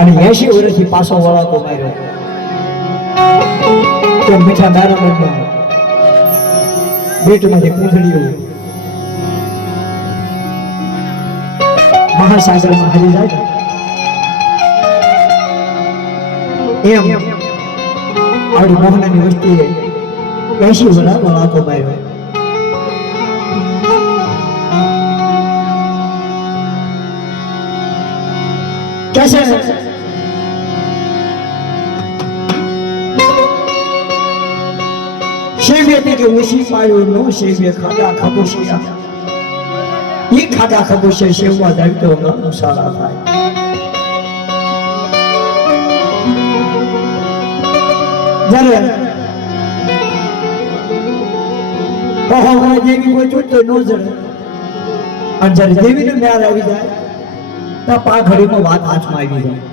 અને 80 વર્ષથી પાછો વળાતો માર્યો તો મીઠા દારામાં બેટમાંથી પૂંછડીઓ મહાસાગરમાં હારી જાય એમ આવડી મોહનાની વસ્તીએ 80 વર્ષ વળાતો માર્યો कैसे शेवियती के उसी पायो नो शेविय खादा खबोशिया ये खादा खबोशिया शेववा जाए तो ना सारा થાય જ્યારે પહોળા દેવી કોઈ છૂટતો ન જડે અને જ્યારે દેવીને મ્યાર આવી જાય તો પાઘડીમાં વાત હાથમાં આવી જાય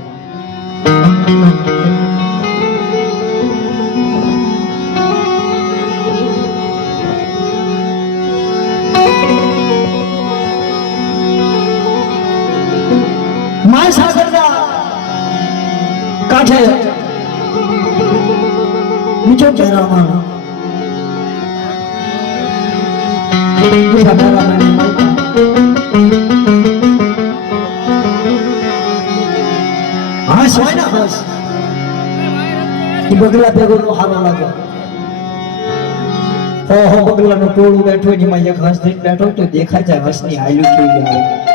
મહાસાગરના કાંઠે બીજો ચહેરામાં હસ હોય ને હસ બગલા ભેગો નો હારો લાગે ઓહો બગલાનું ટોળું બેઠો એમાં એક હસ થઈને બેઠો તો દેખાય જાય હસની હાલ્યું કેવી આવે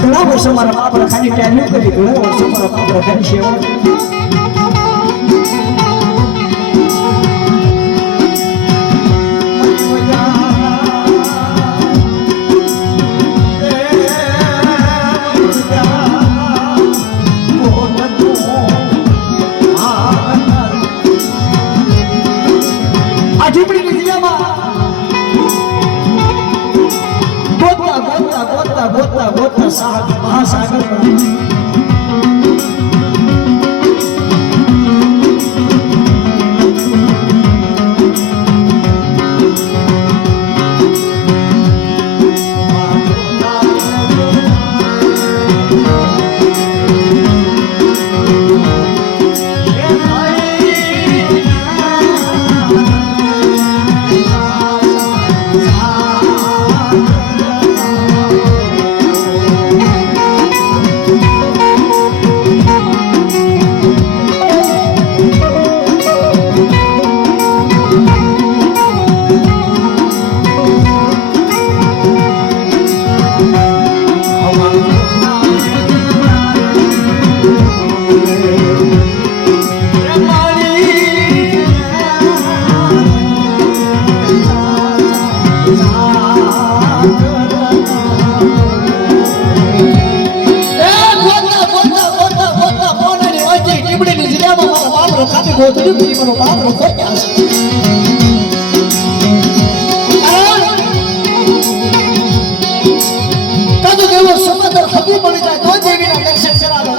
ઘણા વર્ષો મારા બાપ રખાની ટેન્યુ કરી ઘણા વર્ષો મારા બાપ રખાની સેવા મહાસાગર મારી ગોતડી પડી મારો બાપ રખો ક્યાં છે કાતો દેવો સમાદર હબુ મળી જાય તો દેવીના દર્શન કરાવો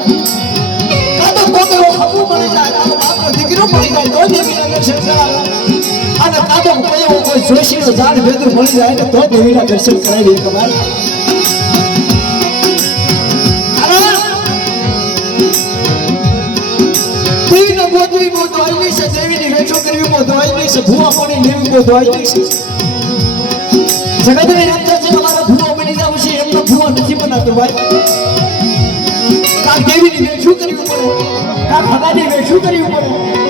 કાતો કોકરો હબુ મળી જાય કાતો બાપનો દીકરો મળી જાય તો દેવીના દર્શન કરાવો અને કાતો કયો કોઈ જોશીનો ઝાડ ભેદું મળી જાય ને તો દેવીના દર્શન કરાવી કમાલ દેવીના ગોતવી મોતો આવી છે દેવીની વેચો કરવી મોતો આવી છે ભૂવા પાણી લેવી મોતો આવી છે જગતને એમ થાય છે તમારા ભૂવા બની જાવ છે એમનો ભૂવા નથી બનાતો ભાઈ કાલ દેવીની વેચું કરવી પડે કાલ ભગાની વેચું કરવી પડે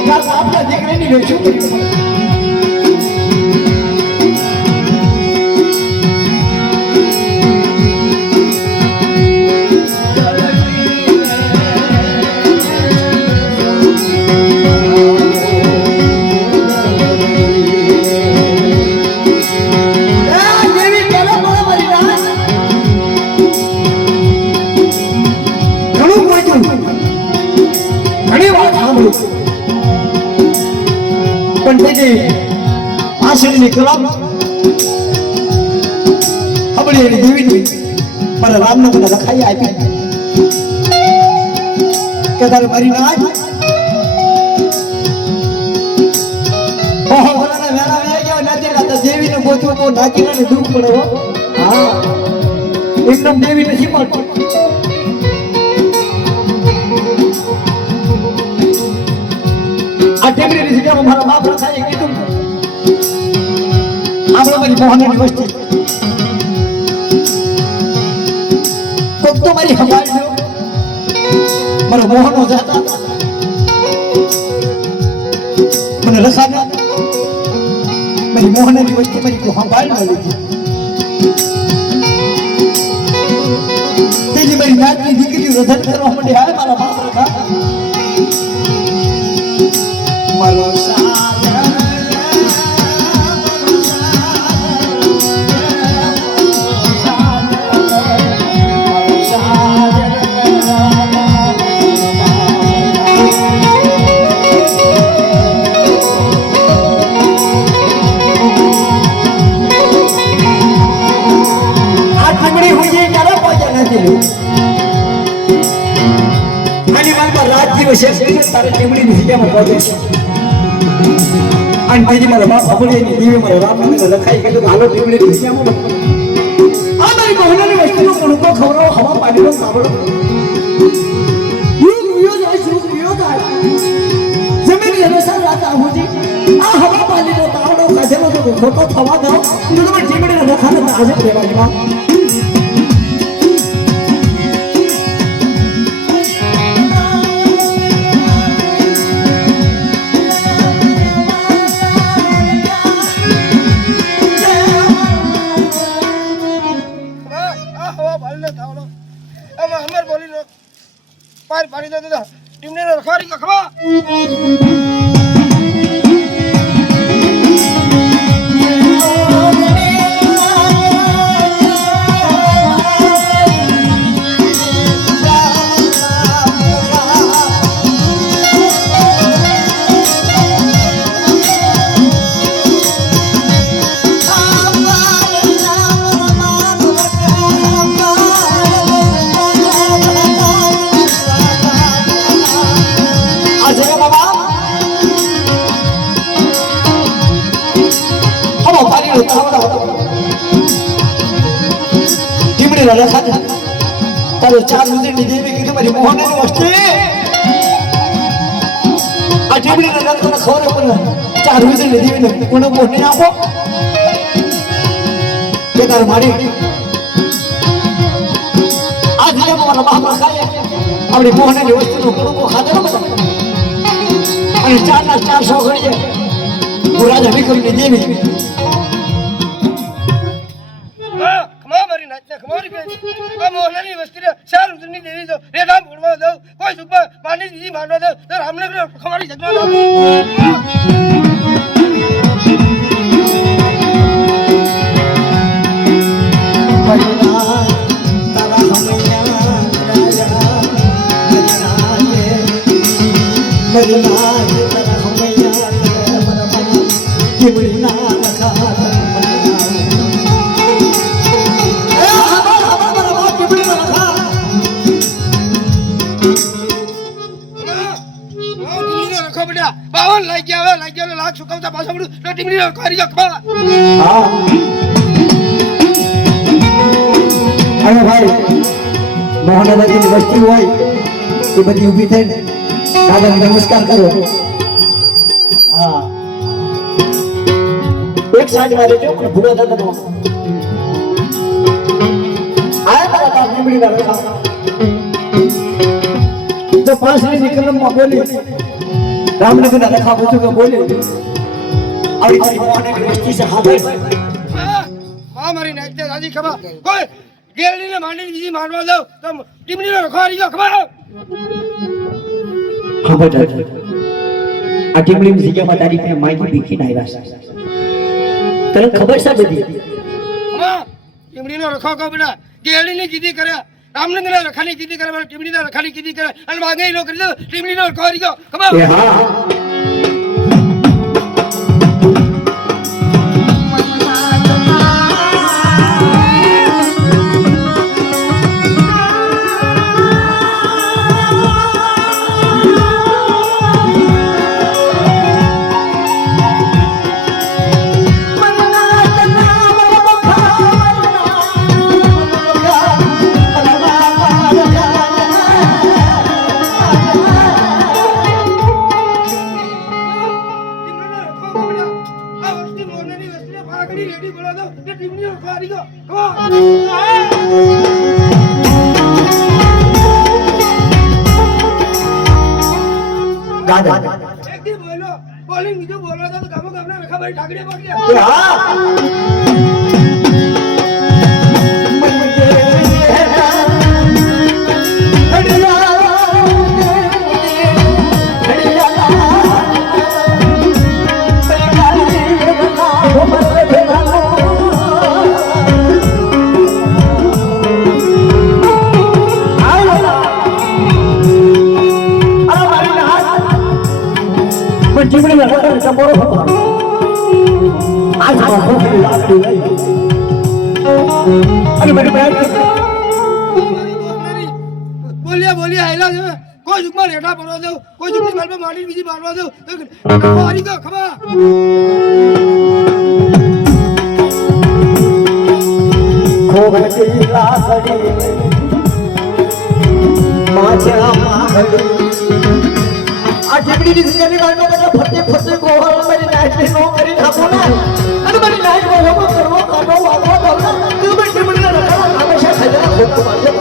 કાલ આપણા દીકરાની વેચું કરવી પડે પણ તે આશીર્ની કલમ હબળી એની દેવીની મારા રામને મને લખાઈ આપી કે તારે મારી નાજ ઓહો ભલાના વેલા વેલા ગયા નથી લાતા દેવીને ગોતવું તો નાકીને દુઃખ પડે હો હા એકદમ દેવી નથી મળતી આ ટેકરી જગ્યામાં મારા બાપ રખાય કીધું આપણે મારી મોહનની વસ્તી કોક તો મારી સંભાળજો મારો મોહનો જાતા મને રખાના મારી મોહનની વસ્તી મારી કોઈ સંભાળવા લીધી તેજી મારી નાતની દીકરી રધન કરવા માંડે હાય મારા બાપ રખા મારો તારે ટીમડીની જગ્યામાં પહોંચે છે અને તેજી મારા બાપ અપડીની દીવે મારા રામને લખાઈ ગયું હાલો ટીમડીની જગ્યામાં આ મારી બહેનની વસ્તુનો કણકો ખવડાવો હવા પાણીનો સાંભળો યુગ વિયો જાય જમીન હંમેશા રાતા હોજી આ હવા પાણીનો તાવડો કાઢેલો તો ખોટો થવા દો તો તમે ટીમડીને લખાને આજે રહેવા પાણી દે દાદા ટીમને રખવારી કખવા તારે ચાર મુદરની દેવી કીધું મારી મોહનની વસ્તી આ ટીમડીને રખવાને ખબર પડે ચાર મુદરની દેવીને કોને મોહને આપો કે તારે મારી આ જગ્યામાં મારા બાપ ખાય આપણી મોહનની વસ્તીનો કણકો ખાધેલો બધો અને ચારના 400 ઘડીએ હું રાજા વિક્રમની દેવી મોહનની વસ્તી ચાર ઉજની દેવી દો રેડા ભણવા દો કોઈ સુખ પાણી દીધી માંડવા દો તો રામને ખવાડી જગવા દો તારા ટીમડીના લખા બાવન લાગી ગયા લાખ સુકવતા પાછા બધું ટીમડી કરી ખબર હા અરે ભાઈ મોહન દાદાની વસ્તી હોય એ બધી ઊભી થઈને દાદાને નમસ્કાર કરો હા એક સાઈડ વાળે જો ભૂરો દાદાનો આયા મારા બાપ નીમડીના રખા તો પાંચની કલમમાં બોલી રામનગરના રખા પૂછું કે બોલી આવી તારી મોહનની વસ્તી છે હા હા મારી નાખતે રાજી ખબર કોઈ ગેરડીને માંડીને બીજી મારવા દઉં તો ટીમડીનો રખવાડી ગયો ખબર ખબર નથી આ ટીમડીની જગ્યામાં તારી પાસે માહિતી ભીખીને આવ્યા છે તને ખબર છે બધી ખબર ટીમડીનો રખો કહો બેટા ગેરડીની કીધી કરે રામનગરના રખાની કીધી કરે ટીમડીના રખાની કીધી કરે અને માગે નો કરી દો ટીમડીનો રખવાડી ગયો ખબર એ હા દાદા એકદી બોલો બોલિંગ બીજું બોલવા તો ગામો ગામના રખા ભાઈ ઠાકડી પડી એ હા જીવડી ના રખા ચમોરો હતો આજ ખોખરી લાગતી લઈ અને મને બેઠ બોલ્યા આયલા છે કોઈ જુગમાં રેઠા પડવા દઉં કોઈ જુગની માલમાં મારી બીજી મારવા દઉં તો હારી ગયો ખબર ખોખરી લાગડી માછા માગડી આ ટીમડીની જગ્યાની વાતમાં બધા ફરતે ફરતે ગોહળ મારી નાઈટની નો કરી નાખો ને અને મારી નાઈટ ગોહળમાં કરવો કાઢો વાગવા દો તું બી ટીમડીના રખા હંમેશા ખજરા ખોટું મારજે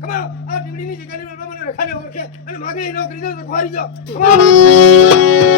ખબર આ ટીમડીની જગ્યાની માલમાં મને રખાને ઓળખે અને માગે નો કરી દઉં તો હારી ગયો ખબર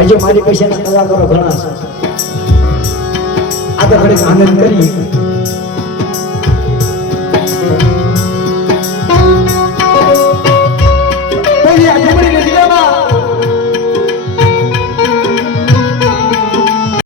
હજી મારી પૈસાના કલાકારો ઘણા છે આ તો ઘડીક આનંદ કરી